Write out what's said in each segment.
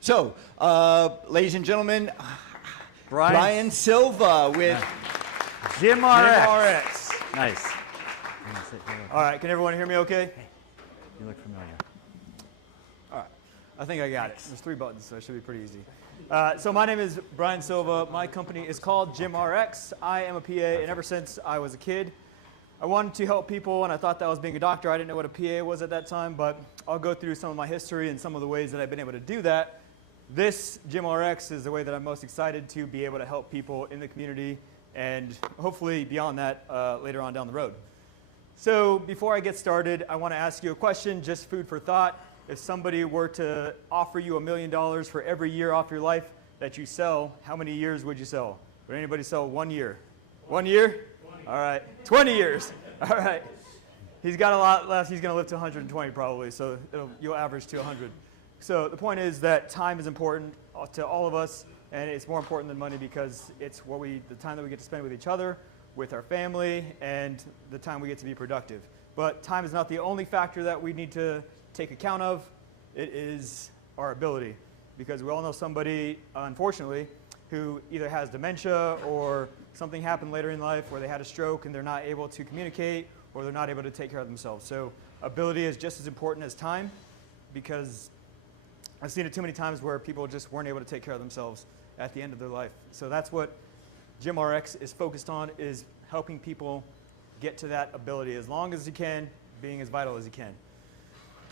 So, ladies and gentlemen, Brian Silva with GymRX. Nice. All right, can everyone hear me okay? You look familiar. All right, I think I got it. There's 3 buttons, so it should be pretty easy. So my name is Brian Silva. My company is called GymRX. I am a PA, and ever since I was a kid, I wanted to help people, and I thought that was being a doctor. I didn't know what a PA was at that time, but I'll go through some of my history and some of the ways that I've been able to do that. This GymRX is the way that I'm most excited to be able to help people in the community and hopefully beyond that later on down the road. So before I get started, I want to ask you a question, just food for thought. If somebody were to offer you $1 million for every year off your life that you sell, how many years would you sell? Would anybody sell 1 year? 1 year? 20. All right. 20 years. All right. He's got a lot left. He's going to live to 120 probably, so you'll average to 100. So the point is that time is important to all of us, and it's more important than money because it's the time that we get to spend with each other, with our family, and the time we get to be productive. But time is not the only factor that we need to take account of. It is our ability, because we all know somebody, unfortunately, who either has dementia or something happened later in life where they had a stroke and they're not able to communicate or they're not able to take care of themselves. So ability is just as important as time, because I've seen it too many times where people just weren't able to take care of themselves at the end of their life. So that's what GymRX is focused on, is helping people get to that ability as long as you can, being as vital as you can.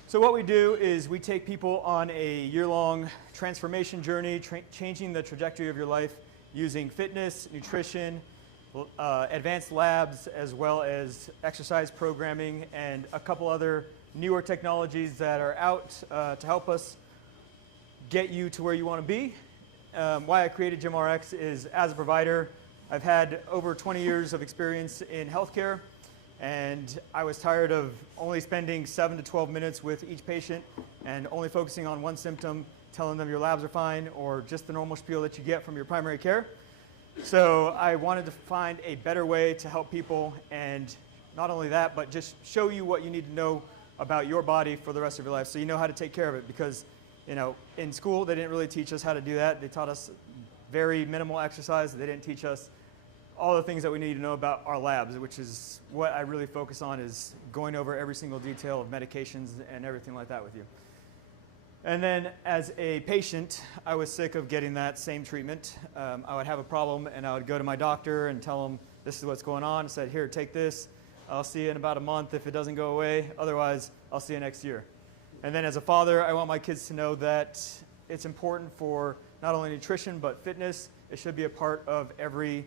So what we do is we take people on a year-long transformation journey, changing the trajectory of your life using fitness, nutrition, advanced labs, as well as exercise programming and a couple other newer technologies that are out to help us get you to where you want to be. Why I created GymRX is, as a provider, I've had over 20 years of experience in healthcare, and I was tired of only spending 7 to 12 minutes with each patient and only focusing on one symptom, telling them your labs are fine, or just the normal spiel that you get from your primary care. So I wanted to find a better way to help people, and not only that, but just show you what you need to know about your body for the rest of your life so you know how to take care of it. Because, you know, in school they didn't really teach us how to do that. They taught us very minimal exercise. They didn't teach us all the things that we need to know about our labs, which is what I really focus on, is going over every single detail of medications and everything like that with you. And then as a patient, I was sick of getting that same treatment. I would have a problem and I would go to my doctor and tell him this is what's going on. I said, here, take this. I'll see you in about a month if it doesn't go away. Otherwise, I'll see you next year. And then as a father, I want my kids to know that it's important for not only nutrition but fitness. It should be a part of every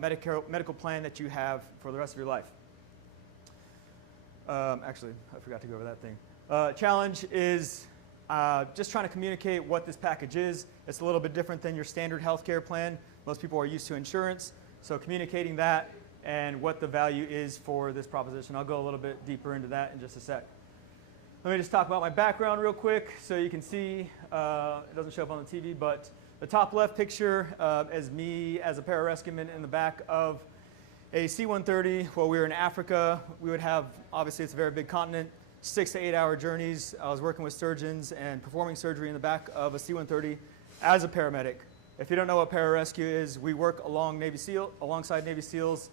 medical plan that you have for the rest of your life. Actually, I forgot to go over that thing. Challenge is just trying to communicate what this package is. It's a little bit different than your standard healthcare plan. Most people are used to insurance, so communicating that and what the value is for this proposition. I'll go a little bit deeper into that in just a sec. Let me just talk about my background real quick so you can see. It doesn't show up on the TV, but the top left picture is me as a pararescueman in the back of a C-130. While we were in Africa, we would have, obviously it's a very big continent, 6 to 8 hour journeys. I was working with surgeons and performing surgery in the back of a C-130 as a paramedic. If you don't know what pararescue is, we work alongside Navy SEALs,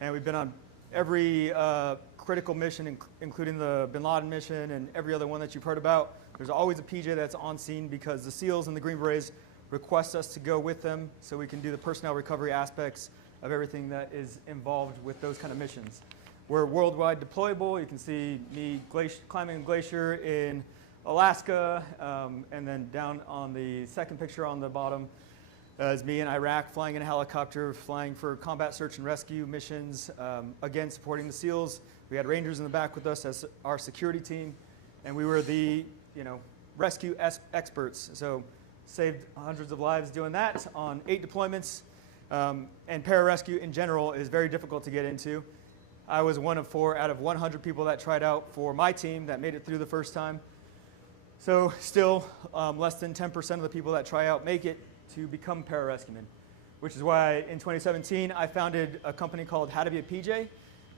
and we've been on every critical mission, including the Bin Laden mission and every other one that you've heard about. There's always a PJ that's on scene because the SEALs and the Green Berets request us to go with them so we can do the personnel recovery aspects of everything that is involved with those kind of missions. We're worldwide deployable. You can see me climbing a glacier in Alaska, and then down on the second picture on the bottom is me in Iraq flying in a helicopter, flying for combat search and rescue missions, again supporting the SEALs. We had Rangers in the back with us as our security team, and we were the rescue experts. So saved hundreds of lives doing that on 8 deployments. And pararescue in general is very difficult to get into. I was one of 4 out of 100 people that tried out for my team that made it through the first time. So still less than 10% of the people that try out make it to become pararescuemen, which is why in 2017 I founded a company called How to Be a PJ,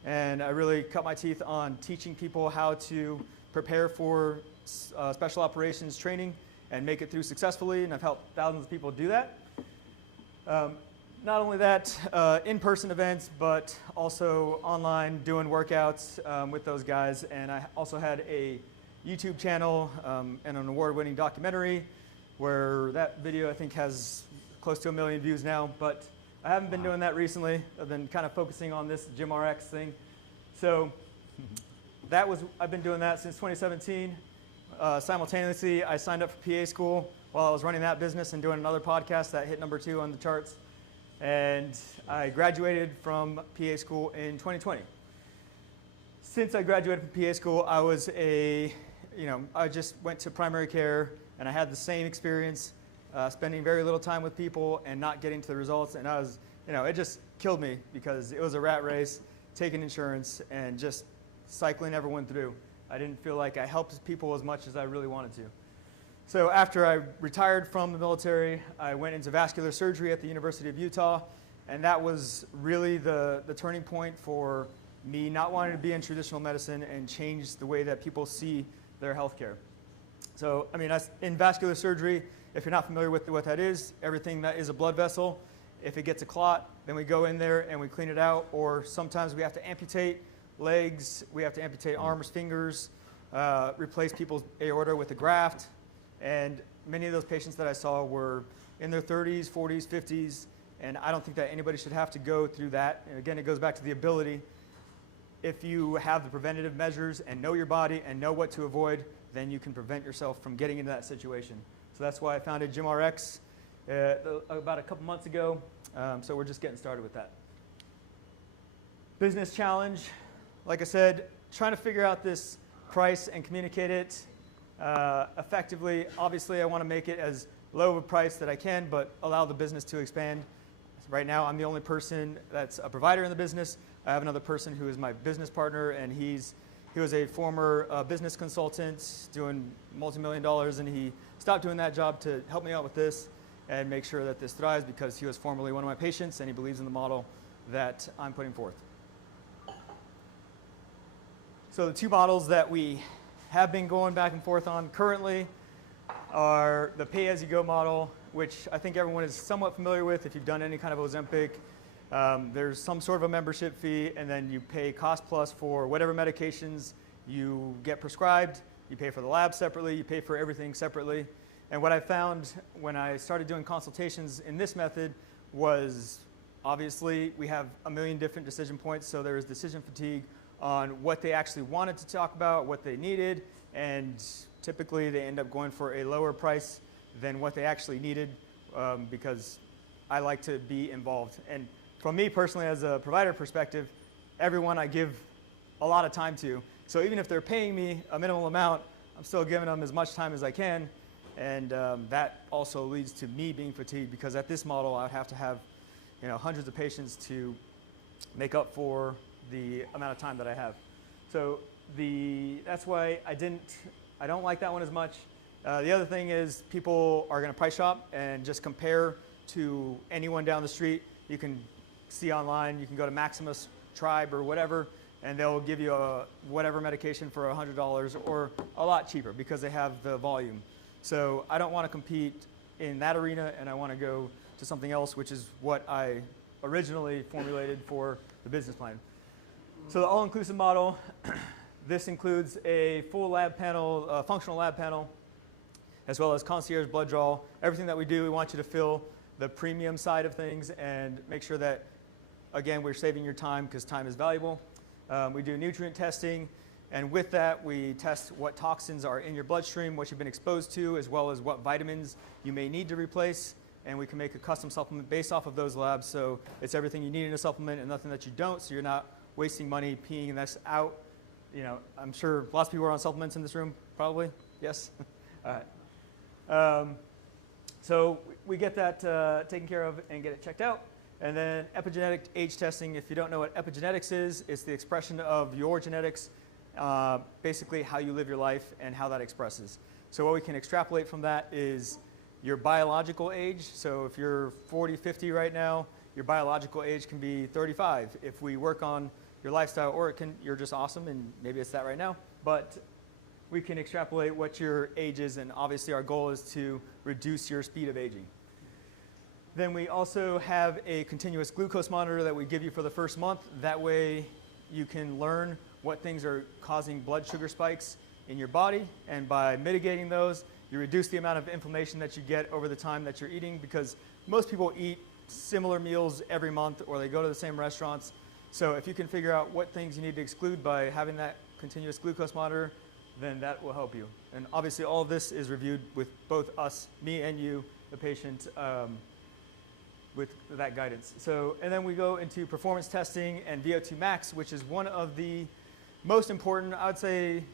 and I really cut my teeth on teaching people how to prepare for special operations training and make it through successfully, and I've helped thousands of people do that. Not only that, in-person events, but also online doing workouts with those guys. And I also had a YouTube channel and an award-winning documentary where that video I think has close to 1 million views now, but I haven't been doing that recently. I've been kind of focusing on this GymRX thing. So I've been doing that since 2017. Simultaneously, I signed up for PA school while I was running that business and doing another podcast that hit #2 on the charts. And I graduated from PA school in 2020. Since I graduated from PA school, I just went to primary care, and I had the same experience, spending very little time with people and not getting to the results. And it just killed me because it was a rat race, taking insurance and just cycling everyone through. I didn't feel like I helped people as much as I really wanted to. So after I retired from the military, I went into vascular surgery at the University of Utah, and that was really the turning point for me not wanting to be in traditional medicine and change the way that people see their healthcare. So, in vascular surgery, if you're not familiar with what that is, everything that is a blood vessel, if it gets a clot, then we go in there and we clean it out, or sometimes we have to amputate legs, we have to amputate arms, fingers, replace people's aorta with a graft. And many of those patients that I saw were in their 30s, 40s, 50s, and I don't think that anybody should have to go through that. And again, it goes back to the ability. If you have the preventative measures and know your body and know what to avoid, then you can prevent yourself from getting into that situation. So that's why I founded GymRX about a couple months ago. So we're just getting started with that. Business challenge, like I said, trying to figure out this price and communicate it effectively. Obviously, I want to make it as low of a price that I can, but allow the business to expand. Right now, I'm the only person that's a provider in the business. I have another person who is my business partner, and he was a former business consultant doing multi-million dollars, and he stopped doing that job to help me out with this and make sure that this thrives because he was formerly one of my patients, and he believes in the model that I'm putting forth. So the two models that we have been going back and forth on currently are the pay-as-you-go model, which I think everyone is somewhat familiar with if you've done any kind of Ozempic. There's some sort of a membership fee, and then you pay cost plus for whatever medications you get prescribed. You pay for the lab separately, you pay for everything separately. And what I found when I started doing consultations in this method was obviously we have a million different decision points, so there is decision fatigue on what they actually wanted to talk about, what they needed, and typically they end up going for a lower price than what they actually needed because I like to be involved. And from me personally, as a provider perspective, everyone I give a lot of time to. So even if they're paying me a minimal amount, I'm still giving them as much time as I can. And that also leads to me being fatigued because at this model, I would have to have hundreds of patients to make up for the amount of time that I have. So that's why I don't like that one as much. The other thing is people are going to price shop and just compare to anyone down the street. You can see online, you can go to Maximus Tribe or whatever, and they'll give you whatever medication for $100 or a lot cheaper because they have the volume. So I don't want to compete in that arena, and I want to go to something else, which is what I originally formulated for the business plan. So the all-inclusive model, this includes a full lab panel, functional lab panel, as well as concierge blood draw. Everything that we do, we want you to fill the premium side of things and make sure that, again, we're saving your time because time is valuable. We do nutrient testing, and with that, we test what toxins are in your bloodstream, what you've been exposed to, as well as what vitamins you may need to replace. And we can make a custom supplement based off of those labs, so it's everything you need in a supplement and nothing that you don't, so you're not wasting money peeing this out. I'm sure lots of people are on supplements in this room, probably. Yes? All right. So we get that taken care of and get it checked out. And then epigenetic age testing. If you don't know what epigenetics is, it's the expression of your genetics, basically how you live your life and how that expresses. So what we can extrapolate from that is your biological age. So if you're 40, 50 right now, your biological age can be 35. If we work on your lifestyle, or you're just awesome, and maybe it's that right now. But we can extrapolate what your age is, and obviously our goal is to reduce your speed of aging. Then we also have a continuous glucose monitor that we give you for the first month. That way you can learn what things are causing blood sugar spikes in your body, and by mitigating those, you reduce the amount of inflammation that you get over the time that you're eating, because most people eat similar meals every month, or they go to the same restaurants. So if you can figure out what things you need to exclude by having that continuous glucose monitor, then that will help you. And obviously all of this is reviewed with both us, me and you, the patient, with that guidance. So, and then we go into performance testing and VO₂ Max, which is one of the most important, I would say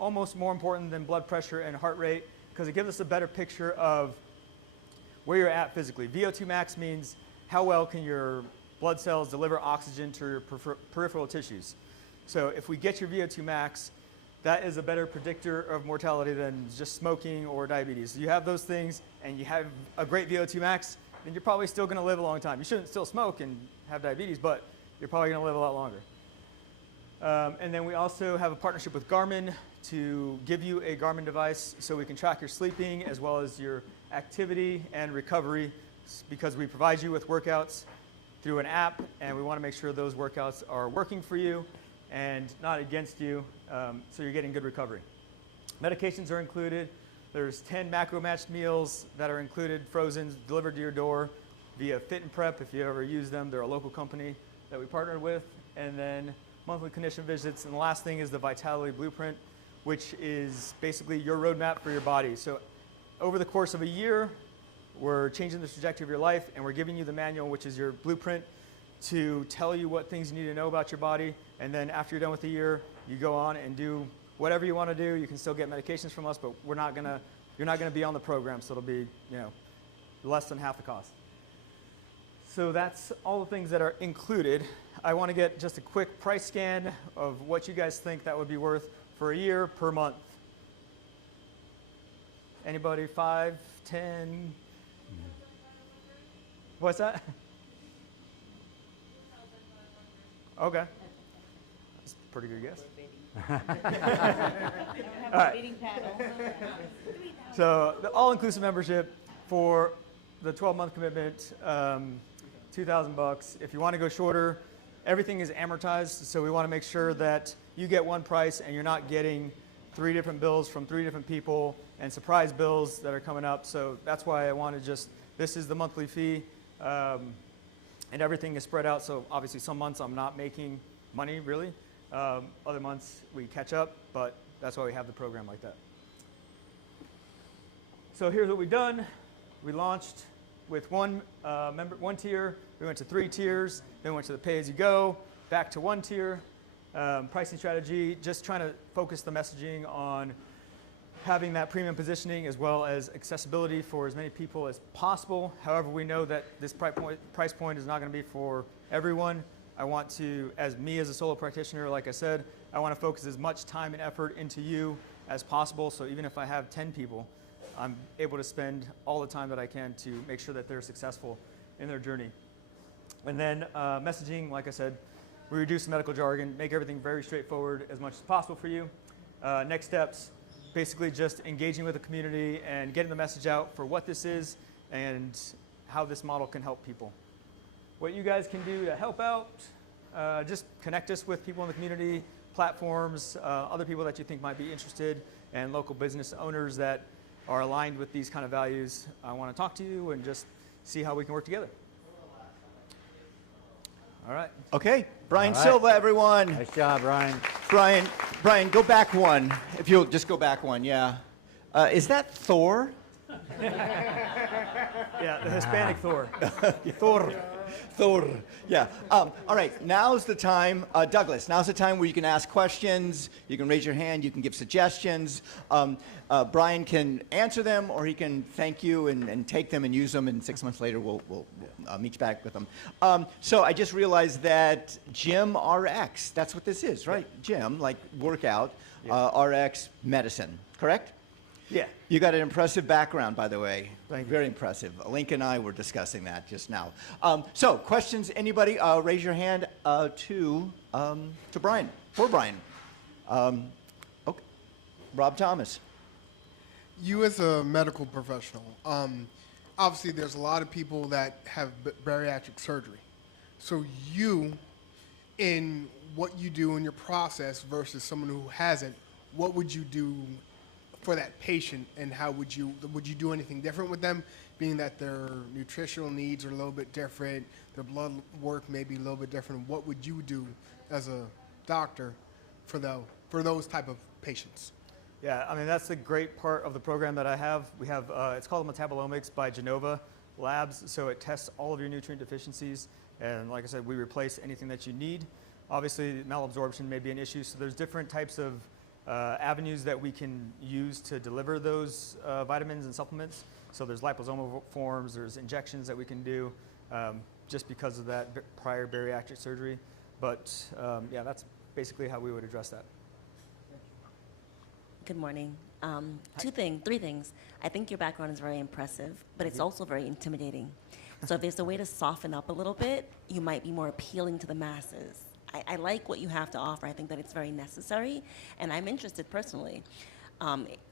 almost more important than blood pressure and heart rate, because it gives us a better picture of where you're at physically. VO₂ Max means how well can your blood cells deliver oxygen to your peripheral tissues. So if we get your VO₂ Max, that is a better predictor of mortality than just smoking or diabetes. So you have those things and you have a great VO₂ Max, then you're probably still going to live a long time. You shouldn't still smoke and have diabetes, but you're probably going to live a lot longer. And then we also have a partnership with Garmin to give you a Garmin device so we can track your sleeping as well as your activity and recovery, because we provide you with workouts through an app, and we want to make sure those workouts are working for you and not against you, so you're getting good recovery. Medications are included. There's 10 macro matched meals that are included, frozen, delivered to your door via Fit and Prep if you ever use them. They're a local company that we partnered with. And then monthly condition visits. And the last thing is the Vitality Blueprint, which is basically your roadmap for your body. So over the course of a year, we're changing the trajectory of your life, and we're giving you the manual, which is your blueprint, to tell you what things you need to know about your body. And then after you're done with the year, you go on and do whatever you want to do. You can still get medications from us, but you're not gonna be on the program, so it'll be, you know, less than half the cost. So that's all the things that are included. I want to get just a quick price scan of what you guys think that would be worth for a year per month. Anybody? 5, 10? What's that? Okay. That's a pretty good guess. All right. So the all-inclusive membership for the 12-month commitment, $2,000. If you want to go shorter, everything is amortized, so we want to make sure that you get one price and you're not getting 3 different bills from 3 different people and surprise bills that are coming up. So that's why I want to just, this is the monthly fee, and everything is spread out. So obviously some months I'm not making money really. Other months we catch up, but that's why we have the program like that. So here's what we've done. We launched with one tier, we went to 3 tiers, then went to the pay-as-you-go, back to 1 tier. Pricing strategy, just trying to focus the messaging on having that premium positioning as well as accessibility for as many people as possible. However, we know that this price point is not going to be for everyone. I want to, as a solo practitioner, like I said, I want to focus as much time and effort into you as possible. So even if I have 10 people, I'm able to spend all the time that I can to make sure that they're successful in their journey. And then messaging, like I said, we reduce the medical jargon, make everything very straightforward as much as possible for you. Next steps, basically just engaging with the community and getting the message out for what this is and how this model can help people. What you guys can do to help out, just connect us with people in the community, platforms, other people that you think might be interested, and local business owners that are aligned with these kind of values. I want to talk to you and just see how we can work together. All right. Okay, Brian Silva, everyone. Nice job, Brian. Brian, go back one. If you'll just go back one, yeah. Is that Thor? Yeah, the Hispanic Thor. Thor, yeah. All right, now's the time, Douglas, now's the time where you can ask questions, you can raise your hand, you can give suggestions. Brian can answer them, or he can thank you and take them and use them, and 6 months later we'll meet back with them. So I just realized that GymRX, that's what this is, right? Gym, like workout, RX, medicine, correct? Yeah. You got an impressive background, by the way. Thank you. Very impressive. Link and I were discussing that just now. So, questions? Anybody? Raise your hand to Brian. For Brian. Okay. Rob Thomas. You as a medical professional, obviously there's a lot of people that have bariatric surgery. So you, in what you do in your process versus someone who hasn't, what would you do for that patient, and how would you do anything different with them, being that their nutritional needs are a little bit different, their blood work may be a little bit different? What would you do as a doctor for those type of patients? Yeah, I mean, that's the great part of the program that I have. We have, it's called Metabolomics by Genova Labs, so it tests all of your nutrient deficiencies, and like I said, we replace anything that you need. Obviously, malabsorption may be an issue, so there's different types of avenues that we can use to deliver those vitamins and supplements. So there's liposomal forms, there's injections that we can do just because of that prior bariatric surgery. But yeah, that's basically how we would address that. Good morning. Three things. I think your background is very impressive, but it's also very intimidating. So if there's a way to soften up a little bit, you might be more appealing to the masses. I like what you have to offer. I think that it's very necessary, and I'm interested personally.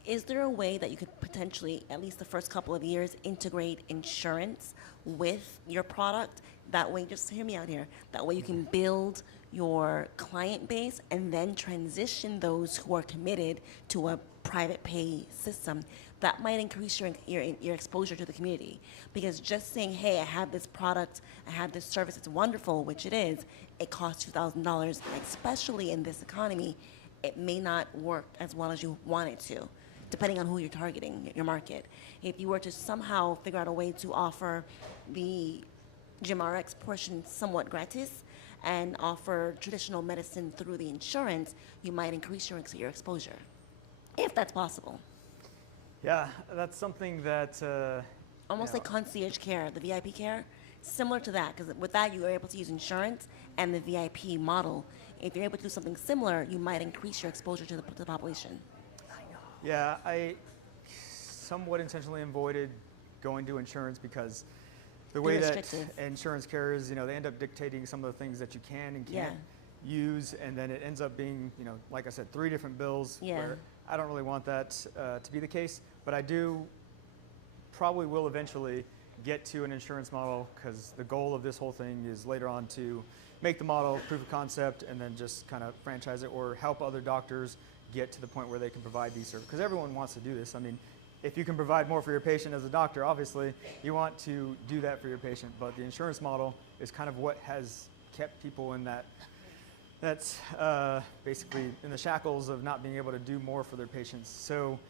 Is there a way that you could potentially, at least the first couple of years, integrate insurance with your product? That way, just hear me out here, that way you can build your client base and then transition those who are committed to a private pay system. That might increase your exposure to the community. Because just saying, hey, I have this product, I have this service, it's wonderful, which it is, it costs $2,000, especially in this economy, it may not work as well as you want it to, depending on who you're targeting, your market. If you were to somehow figure out a way to offer the GymRX portion somewhat gratis and offer traditional medicine through the insurance, you might increase your exposure, if that's possible. Yeah, that's something that almost like concierge care, the VIP care, similar to that, because with that you are able to use insurance and the VIP model. If you're able to do something similar, you might increase your exposure to the population. Yeah, I somewhat intentionally avoided going to insurance because the way that insurance carriers, they end up dictating some of the things that you can and can't use, and then it ends up being, like I said, 3 different bills where I don't really want that to be the case, but I probably will eventually get to an insurance model, because the goal of this whole thing is later on to make the model proof of concept and then just kind of franchise it or help other doctors get to the point where they can provide these services, because everyone wants to do this. I mean, if you can provide more for your patient as a doctor, obviously you want to do that for your patient, but the insurance model is kind of what has kept people in that's basically in the shackles of not being able to do more for their patients. So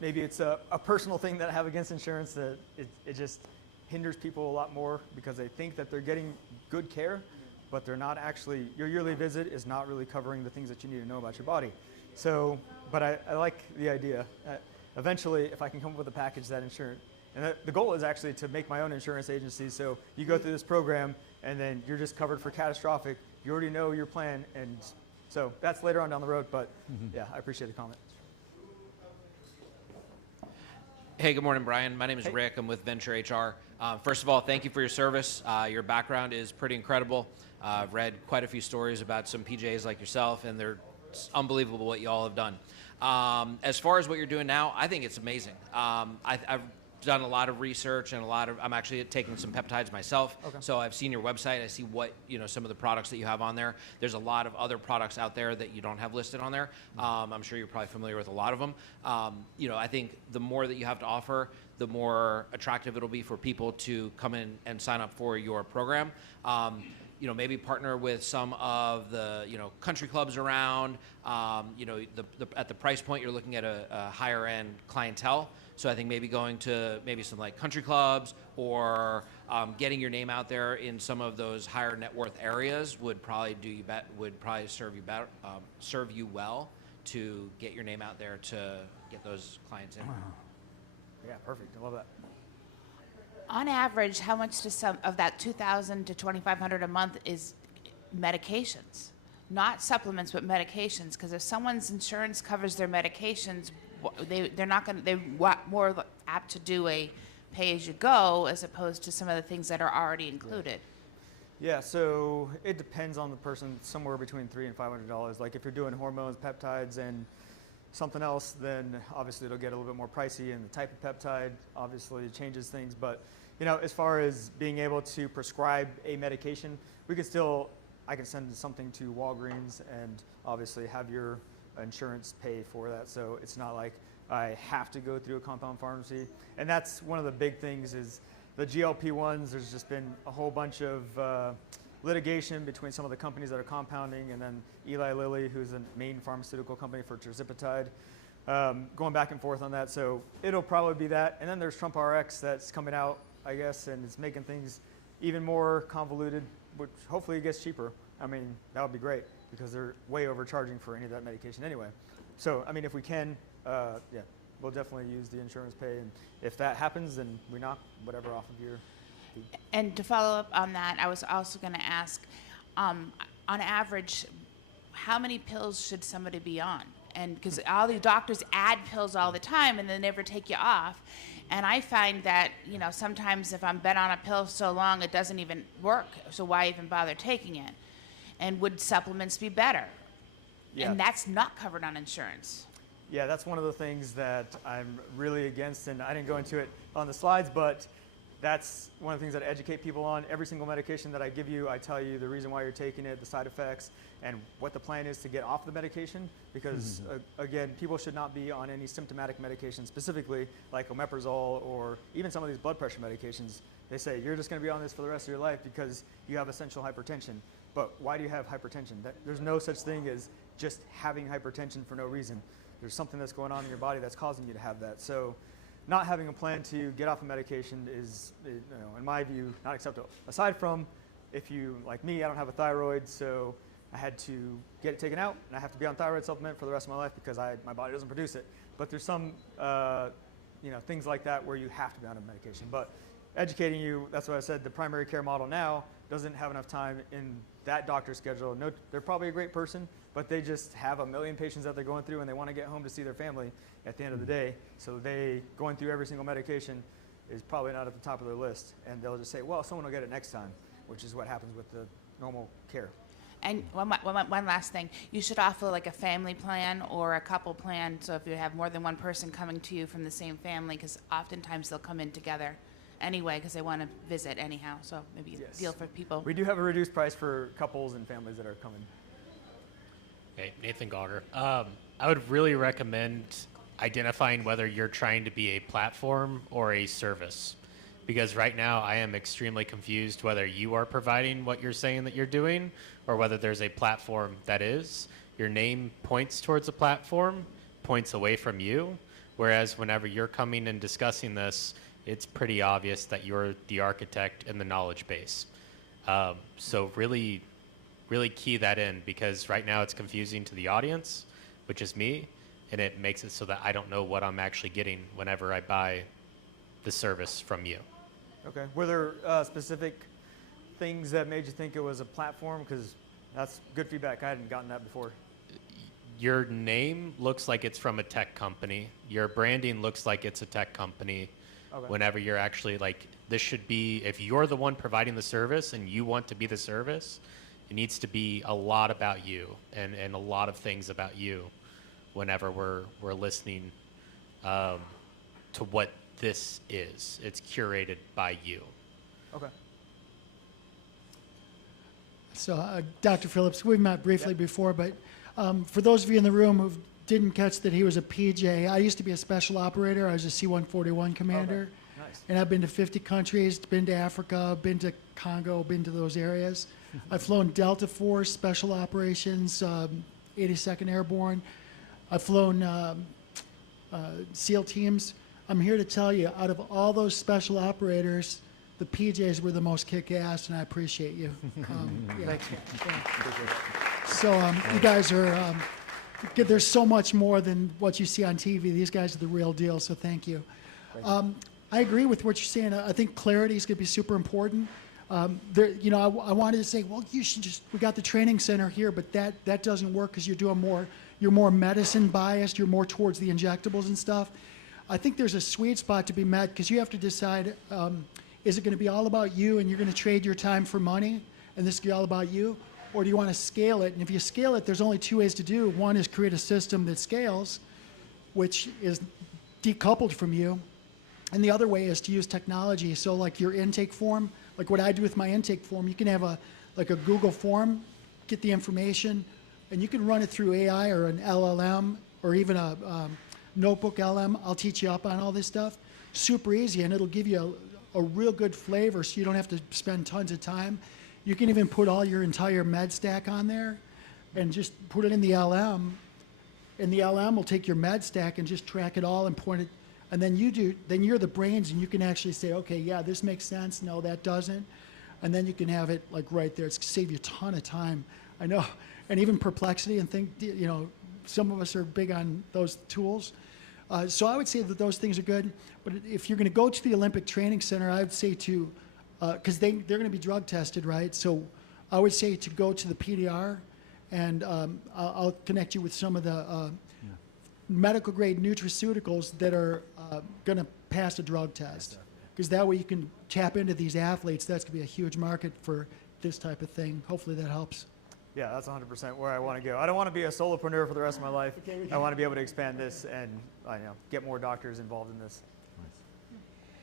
maybe it's a personal thing that I have against insurance, that it just hinders people a lot more because they think that they're getting good care, but they're not actually, your yearly visit is not really covering the things that you need to know about your body. So, but I like the idea. Eventually, if I can come up with a package that insurance, and the goal is actually to make my own insurance agency, so you go through this program and then you're just covered for catastrophic, you already know your plan, and so that's later on down the road, but yeah, I appreciate the comment. Hey, good morning, Brian. My name is Rick. I'm with Venture HR. First of all, thank you for your service. Your background is pretty incredible. I've read quite a few stories about some PJs like yourself, and it's unbelievable what you all have done. As far as what you're doing now, I think it's amazing. I've done a lot of research and I'm actually taking some peptides myself. Okay. So I've seen your website. I see what, some of the products that you have on there. There's a lot of other products out there that you don't have listed on there. I'm sure you're probably familiar with a lot of them. I think the more that you have to offer, the more attractive it'll be for people to come in and sign up for your program. Maybe partner with some of the, country clubs around, at the price point, you're looking at a higher end clientele. So I think maybe going to some like country clubs or getting your name out there in some of those higher net worth areas would probably serve you well to get your name out there to get those clients in. Wow. Yeah, perfect. I love that. On average, how much of that $2,000 to $2,500 a month is medications? Not supplements, but medications. Because if someone's insurance covers their medications, they're more apt to do a pay-as-you-go as opposed to some of the things that are already included. Yeah, so it depends on the person. Somewhere between $300 and $500. Like if you're doing hormones, peptides, and something else, then obviously it'll get a little bit more pricey, and the type of peptide obviously changes things. But as far as being able to prescribe a medication, I can send something to Walgreens and obviously have your insurance pay for that. So it's not like I have to go through a compound pharmacy. And that's one of the big things is the GLP-1s. There's just been a whole bunch of litigation between some of the companies that are compounding, and then Eli Lilly, who's the main pharmaceutical company for tirzepatide, going back and forth on that. So it'll probably be that. And then there's Trump RX that's coming out, I guess, and it's making things even more convoluted, which hopefully it gets cheaper. I mean, that would be great because they're way overcharging for any of that medication anyway. So, I mean, if we can, yeah, we'll definitely use the insurance pay. And if that happens, then we knock whatever off of your fee. And to follow up on that, I was also going to ask, on average, how many pills should somebody be on? And because all the doctors add pills all the time and they never take you off. And I find that, sometimes if I'm been on a pill so long, it doesn't even work. So why even bother taking it? And would supplements be better? Yeah. And that's not covered on insurance. Yeah, that's one of the things that I'm really against, and I didn't go into it on the slides, but that's one of the things that I educate people on. Every single medication that I give you, I tell you the reason why you're taking it, the side effects, and what the plan is to get off the medication. Because again, people should not be on any symptomatic medication, specifically like omeprazole or even some of these blood pressure medications. They say you're just going to be on this for the rest of your life because you have essential hypertension. But why do you have hypertension? There's no such thing as just having hypertension for no reason. There's something that's going on in your body that's causing you to have that. So not having a plan to get off a medication is, in my view, not acceptable. Aside from if you, like me, I don't have a thyroid, so I had to get it taken out, and I have to be on thyroid supplement for the rest of my life because my body doesn't produce it. But there's some, things like that where you have to be on a medication. But educating you, that's what I said, the primary care model now doesn't have enough time in that doctor's schedule. No, they're probably a great person, but they just have a million patients that they're going through, and they want to get home to see their family at the end of the day. So going through every single medication is probably not at the top of their list. And they'll just say, well, someone will get it next time, which is what happens with the normal care. And one last thing, you should offer like a family plan or a couple plan. So if you have more than one person coming to you from the same family, because oftentimes they'll come in together anyway because they want to visit anyhow. So maybe a deal for people. We do have a reduced price for couples and families that are coming. Hey, Nathan Gauger. I would really recommend identifying whether you're trying to be a platform or a service. Because right now I am extremely confused whether you are providing what you're saying that you're doing or whether there's a platform that is. Your name points towards a platform, points away from you, whereas whenever you're coming and discussing this, it's pretty obvious that you're the architect and the knowledge base. So really, really key that in because right now it's confusing to the audience, which is me, and it makes it so that I don't know what I'm actually getting whenever I buy the service from you. Okay. Were there specific things that made you think it was a platform? Because that's good feedback. I hadn't gotten that before. Your name looks like it's from a tech company. Your branding looks like it's a tech company. Okay. Whenever you're actually this should be, if you're the one providing the service and you want to be the service, it needs to be a lot about you and a lot of things about you whenever we're listening to what this is. It's curated by you. Okay. So, Dr. Phillips, we've met briefly before, but for those of you in the room who didn't catch that he was a PJ, I used to be a special operator. I was a C-141 commander. Okay. Nice. And I've been to 50 countries, been to Africa, been to Congo, been to those areas. I've flown Delta Force, Special Operations, 82nd Airborne. I've flown SEAL teams. I'm here to tell you, out of all those special operators, the PJs were the most kick-ass, and I appreciate you. Yeah. So you guys are, there's so much more than what you see on TV. These guys are the real deal, so thank you. I agree with what you're saying. I think clarity is going to be super important. I wanted to say, well, you should we got the training center here, but that doesn't work because you're more medicine biased, you're more towards the injectables and stuff. I think there's a sweet spot to be met because you have to decide, is it going to be all about you and you're going to trade your time for money and this is going to be all about you? Or do you want to scale it? And if you scale it, there's only two ways to do. One is create a system that scales, which is decoupled from you. And the other way is to use technology. So like your intake form, like what I do with my intake form, you can have a Google form, get the information, and you can run it through AI or an LLM or even a notebook LM. I'll teach you up on all this stuff. Super easy, and it'll give you a real good flavor so you don't have to spend tons of time. You can even put all your entire med stack on there and just put it in the LM, and the LM will take your med stack and just track it all and point it, and then you're the brains, and you can actually say, okay, yeah, this makes sense, no, that doesn't, and then you can have it like right there. It's save you a ton of time. I know, and even perplexity and think, you know, some of us are big on those tools. So I would say that those things are good, but if you're gonna go to the Olympic Training Center, I would say to, because they're gonna be drug tested, right? So I would say to go to the PDR, and I'll connect you with some of the medical grade nutraceuticals that are going to pass a drug test, because that way you can tap into these athletes. That's going to be a huge market for this type of thing. Hopefully that helps. Yeah, that's 100% where I want to go. I don't want to be a solopreneur for the rest of my life. I want to be able to expand this and get more doctors involved in this.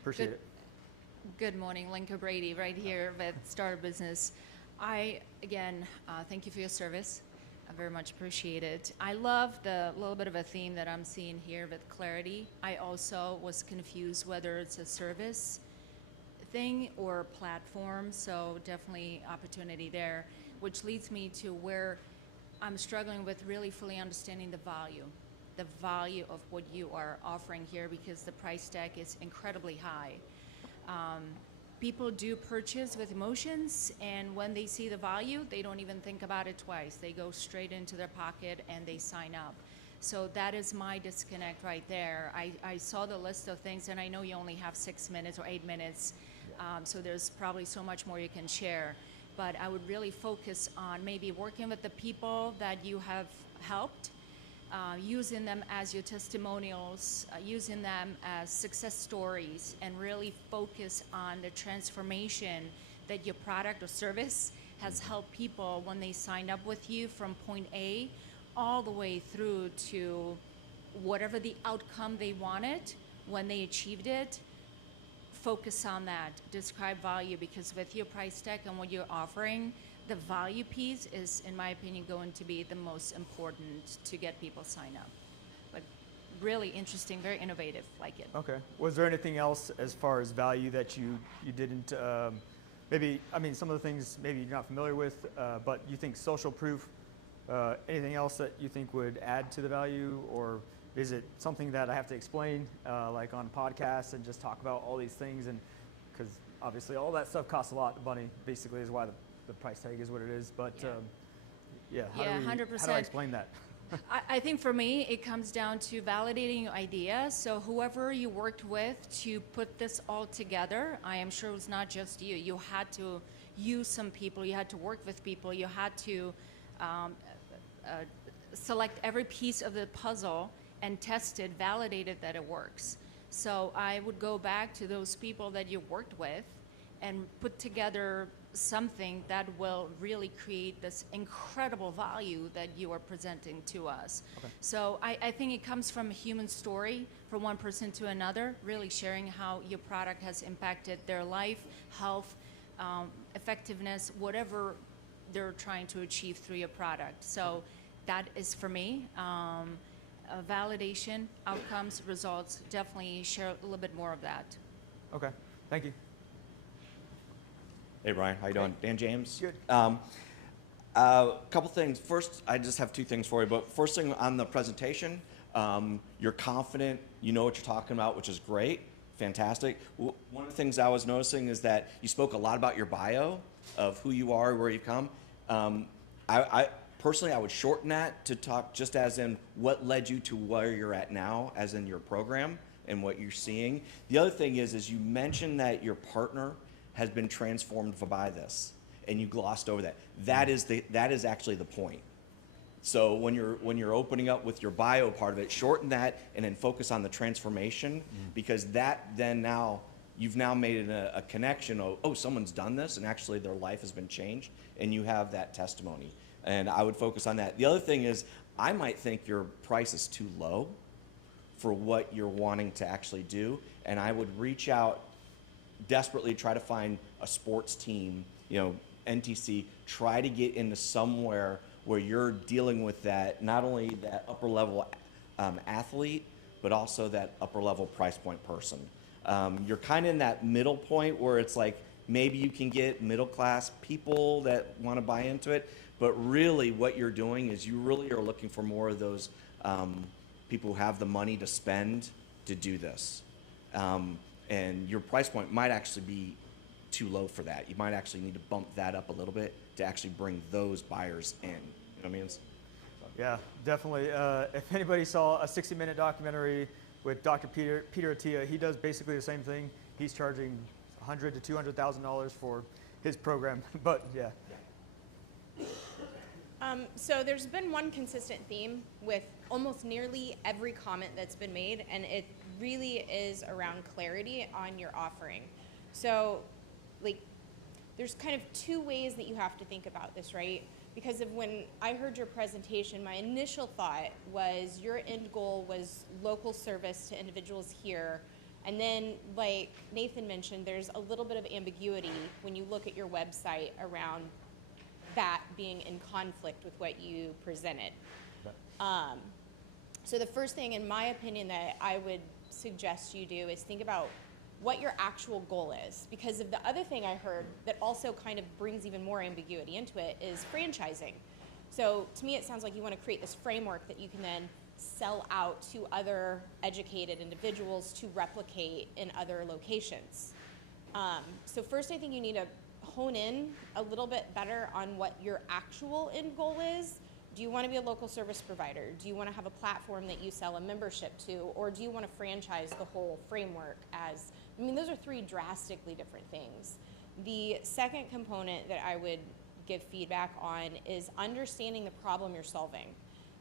Appreciate it. Good morning, Linka Brady, right here with Startup Business. Again, thank you for your service. I very much appreciate it. I love the little bit of a theme that I'm seeing here with clarity. I also was confused whether it's a service thing or a platform, so definitely opportunity there, which leads me to where I'm struggling with really fully understanding the value of what you are offering here, because the price tag is incredibly high. People do purchase with emotions, and when they see the value, they don't even think about it twice. They go straight into their pocket and they sign up. So that is my disconnect right there. I saw the list of things, and I know you only have 6 minutes or 8 minutes, so there's probably so much more you can share. But I would really focus on maybe working with the people that you have helped, using them as your testimonials, using them as success stories, and really focus on the transformation that your product or service has helped people when they signed up with you from point A all the way through to whatever the outcome they wanted when they achieved it. Focus on that, describe value, because with your price tag and what you're offering, the value piece is, in my opinion, going to be the most important to get people sign up. But really interesting, very innovative, like it. Okay. Was there anything else as far as value that you didn't, maybe, I mean, some of the things maybe you're not familiar with, but you think social proof, anything else that you think would add to the value, or is it something that I have to explain, like on podcasts and just talk about all these things? And because obviously all that stuff costs a lot of money, basically is why the price tag is what it is. But how 100%. do I explain that? I think for me, it comes down to validating your idea. So whoever you worked with to put this all together, I am sure it was not just you. You had to use some people, you had to work with people, you had to select every piece of the puzzle and test it, validate it that it works. So I would go back to those people that you worked with and put together something that will really create this incredible value that you are presenting to us. Okay. So I think it comes from a human story, from one person to another, really sharing how your product has impacted their life, health, effectiveness, whatever they're trying to achieve through your product. So that is for me. Validation, outcomes, results, definitely share a little bit more of that. Okay, thank you. Hey, Brian, how you doing? Dan James. Good. Couple things. First, I just have two things for you. But first thing on the presentation, you're confident, you know what you're talking about, which is great, fantastic. One of the things I was noticing is that you spoke a lot about your bio, of who you are, where you come. Personally, I would shorten that to talk just as in what led you to where you're at now, as in your program and what you're seeing. The other thing is you mentioned that your partner has been transformed by this, and you glossed over that. That is actually the point. So when you're opening up with your bio part of it, shorten that and then focus on the transformation, because that then now you've now made a connection of, oh, someone's done this and actually their life has been changed, and you have that testimony. And I would focus on that. The other thing is, I might think your price is too low for what you're wanting to actually do. And I would reach out desperately, try to find a sports team, you know, NTC, try to get into somewhere where you're dealing with that, not only that upper level athlete, but also that upper level price point person. You're kind of in that middle point where it's like, maybe you can get middle class people that want to buy into it, but really what you're doing is you really are looking for more of those people who have the money to spend to do this. And your price point might actually be too low for that. You might actually need to bump that up a little bit to actually bring those buyers in. You know what I mean? Yeah, definitely. If anybody saw a 60-minute documentary with Dr. Peter Attia, he does basically the same thing. He's charging $100,000 to $200,000 for his program, but yeah. So there's been one consistent theme with almost nearly every comment that's been made, and it really is around clarity on your offering. So, like, there's kind of two ways that you have to think about this, right? Because of when I heard your presentation, my initial thought was your end goal was local service to individuals here. And then, like Nathan mentioned, there's a little bit of ambiguity when you look at your website around that being in conflict with what you presented. So the first thing, in my opinion, that I would suggest you do is think about what your actual goal is. Because of the other thing I heard that also kind of brings even more ambiguity into it is franchising. So to me, it sounds like you want to create this framework that you can then sell out to other educated individuals to replicate in other locations. So first, I think you need to hone in a little bit better on what your actual end goal is. Do you want to be a local service provider? Do you want to have a platform that you sell a membership to? Or do you want to franchise the whole framework as, I mean, those are three drastically different things. The second component that I would give feedback on is understanding the problem you're solving.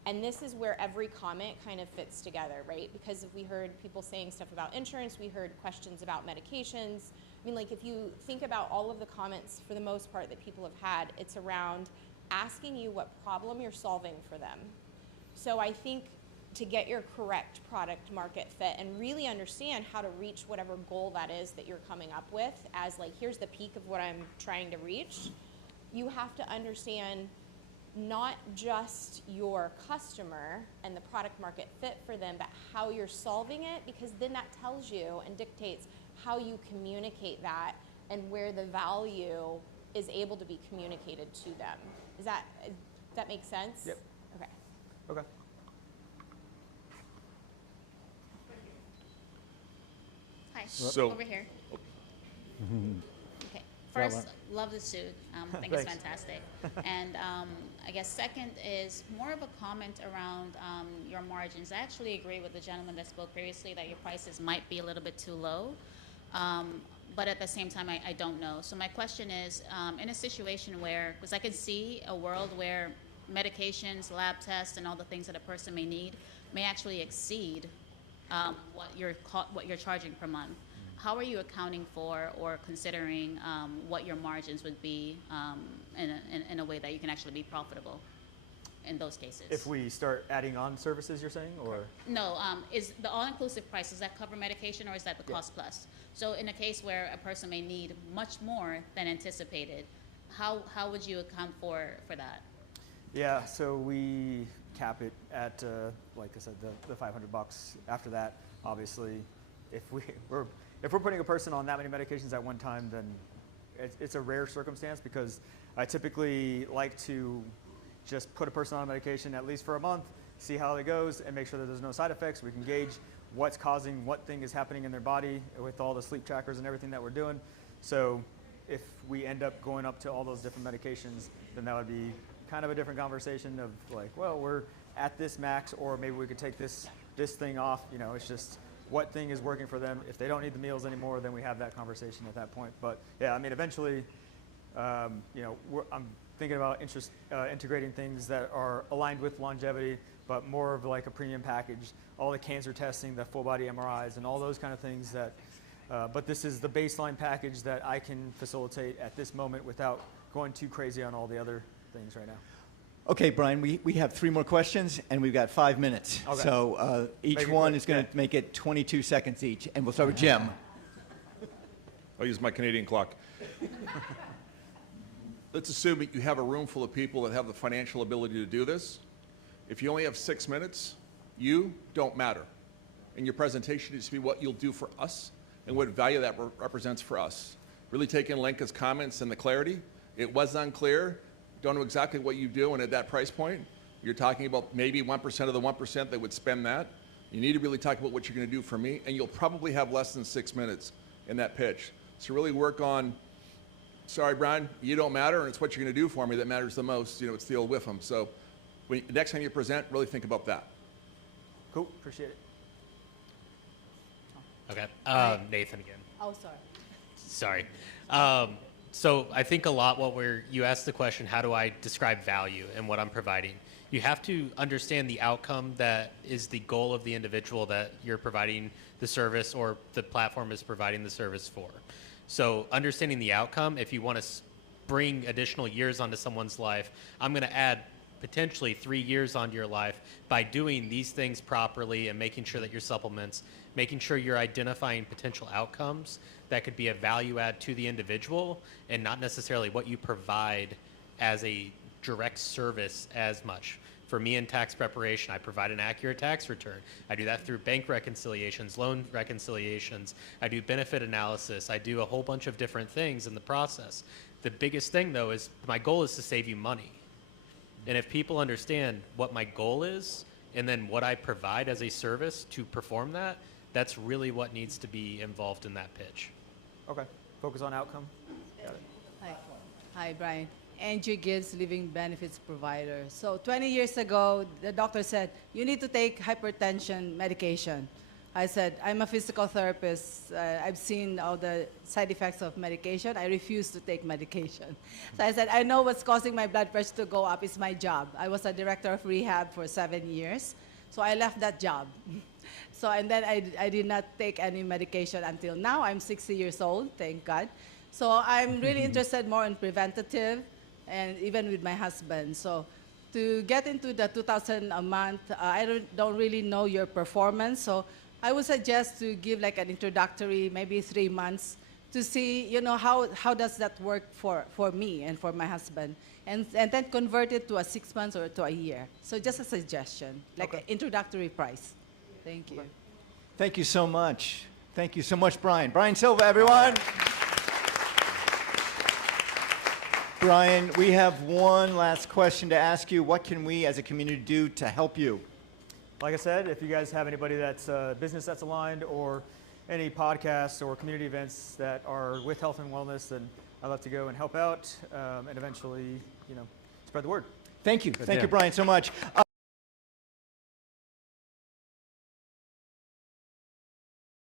And this is where every comment kind of fits together, right? Because if we heard people saying stuff about insurance, we heard questions about medications. I mean, like, if you think about all of the comments, for the most part, that people have had, it's around asking you what problem you're solving for them. So I think to get your correct product market fit and really understand how to reach whatever goal that is that you're coming up with as, like, here's the peak of what I'm trying to reach, you have to understand not just your customer and the product market fit for them, but how you're solving it, because then that tells you and dictates how you communicate that and where the value is able to be communicated to them. Does that make sense? Yep. Okay. Okay. Hi, So- over here. Okay. First, love the suit. I think it's fantastic. And I guess second is more of a comment around your margins. I actually agree with the gentleman that spoke previously that your prices might be a little bit too low. But at the same time, I don't know. So my question is, in a situation where, because I can see a world where medications, lab tests, and all the things that a person may need may actually exceed what you're charging per month. How are you accounting for or considering what your margins would be in a way that you can actually be profitable in those cases? If we start adding on services, you're saying, or? No, is the all-inclusive price, does that cover medication or is that the cost plus? So in a case where a person may need much more than anticipated, how would you account for that? Yeah, so we cap it at, like I said, the $500. After that, obviously, if we're putting a person on that many medications at one time, then it's a rare circumstance, because I typically like to just put a person on a medication at least for a month, see how it goes, and make sure that there's no side effects. We can gauge what's causing what thing is happening in their body with all the sleep trackers and everything that we're doing. So if we end up going up to all those different medications, then that would be kind of a different conversation of like, well, we're at this max, or maybe we could take this thing off. You know, it's just what thing is working for them. If they don't need the meals anymore, then we have that conversation at that point. But yeah, I mean, eventually, you know, I'm thinking about integrating things that are aligned with longevity, but more of like a premium package, all the cancer testing, the full body MRIs, and all those kind of things that, but this is the baseline package that I can facilitate at this moment without going too crazy on all the other things right now. Okay, Brian, we have 3 more questions, and we've got 5 minutes. Okay. So each Make it one quick, is going to yeah. make it 22 seconds each. And we'll start with Jim. I'll use my Canadian clock. Let's assume that you have a room full of people that have the financial ability to do this. If you only have 6 minutes, you don't matter. And your presentation needs to be what you'll do for us and what value that represents for us. Really take in Lenka's comments and the clarity. It was unclear. Don't know exactly what you do, and at that price point, you're talking about maybe 1% of the 1% that would spend that. You need to really talk about what you're going to do for me, and you'll probably have less than 6 minutes in that pitch. So really work on, sorry, Brian, you don't matter, and it's what you're going to do for me that matters the most. You know, it's the old whiff 'em. So next time you present, really think about that. Cool, appreciate it. Okay, Nathan again. Oh, sorry. Sorry. So I think a lot you asked the question, how do I describe value and what I'm providing? You have to understand the outcome that is the goal of the individual that you're providing the service or the platform is providing the service for. So understanding the outcome, if you want to bring additional years onto someone's life, I'm going to add potentially 3 years onto your life by doing these things properly and making sure that your supplements, making sure you're identifying potential outcomes that could be a value add to the individual and not necessarily what you provide as a direct service as much. For me in tax preparation, I provide an accurate tax return. I do that through bank reconciliations, loan reconciliations. I do benefit analysis. I do a whole bunch of different things in the process. The biggest thing though is my goal is to save you money. And if people understand what my goal is and then what I provide as a service to perform that, that's really what needs to be involved in that pitch. Okay, focus on outcome. Got it. Hi, Brian. Angie Gibbs, living benefits provider. So 20 years ago, the doctor said, you need to take hypertension medication. I said, I'm a physical therapist. I've seen all the side effects of medication. I refuse to take medication. So I said, I know what's causing my blood pressure to go up. It's my job. I was a director of rehab for 7 years. So I left that job. So, and then I did not take any medication until now. I'm 60 years old, thank God. So I'm really interested more in preventative, and even with my husband. So to get into the 2,000 a month, I don't really know your performance. So I would suggest to give like an introductory, maybe 3 months, to see, you know, how does that work for me and for my husband. And then convert it to a 6 months or to a year. So just a suggestion, like an introductory price. Thank you. Okay. Thank you so much. Thank you so much, Brian. Brian Silva, everyone. Brian, we have one last question to ask you. What can we as a community do to help you? Like I said, if you guys have anybody that's business that's aligned or any podcasts or community events that are with health and wellness, then I'd love to go and help out and eventually, you know, spread the word. Thank you. Thank you, Brian, so much.